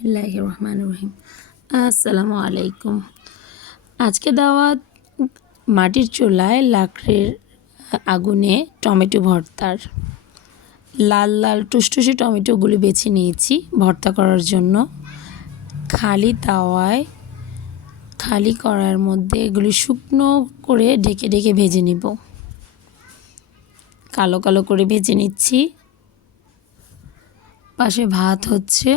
বিসমিল্লাহ রহমান রহিম আসসালামু আলাইকুম আজকে দাওয়াত মাটির চুলায় লাকড়ির আগুনে টমেটো ভর্তার। লাল লাল টুসটুসে টমেটোগুলি বেছে নিয়েছি ভর্তা করার জন্য। খালি তাওয়ায়, খালি করার মধ্যে এগুলি শুকনো করে ঢেকে ঢেকে ভেজে নিব। কালো কালো করে ভেজে নিচ্ছি। পাশে ভাত হচ্ছে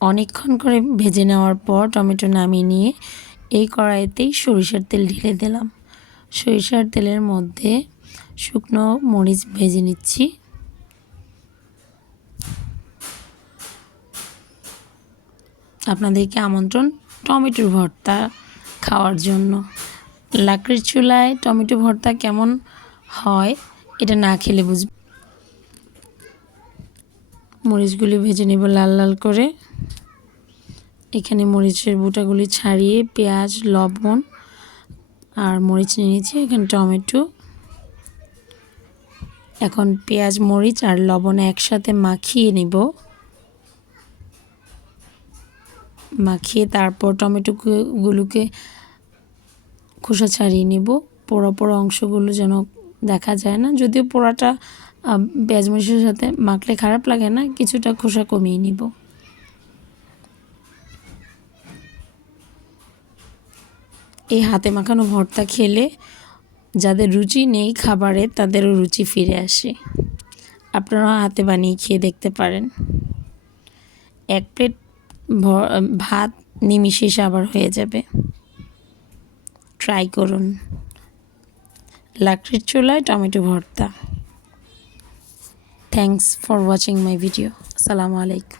অনেকক্ষণ করে ভেজে নেওয়ার পর টমেটো নামিয়ে নিয়ে এই কড়াইতেই সরিষার তেল ঢেলে দিলাম। সরিষার তেলের মধ্যে শুকনো মরিচ ভেজে নিচ্ছি। আপনাদেরকে আমন্ত্রণ টমেটোর ভর্তা খাওয়ার জন্য। লাকড়ির চুলায় টমেটো ভর্তা কেমন হয় এটা না খেলে বুঝবে মরিচগুলি ভেজে নেব লাল লাল করে। এখানে মরিচের বুটাগুলি ছাড়িয়ে পেঁয়াজ, লবণ আর মরিচ নিয়ে নিয়েছি এখানে টমেটো, এখন পেঁয়াজ, মরিচ আর লবণ একসাথে মাখিয়ে নিব। মাখিয়ে তারপর টমেটোগুলোকে খোসা ছাড়িয়ে নেব। পোড়া পোড়া অংশগুলো যেন দেখা যায় না। যদিও পোড়াটা পেঁয়াজ, মরিচের সাথে মাখলে খারাপ লাগে না, কিছুটা খোসা কমিয়ে নিব। এই হাতে মাখানো ভর্তা খেলে যাদের রুচি নেই খাবারে, তাদেরও রুচি ফিরে আসে। আপনারাও হাতে বানিয়ে খেয়ে দেখতে পারেন। এক প্লেট ভাত নিমিশেষ আবার হয়ে যাবে। ট্রাই করুন। লাকড়ির চুলায় টমেটো ভর্তা। Thanks for watching my video. আসসালামু আলাইকুম।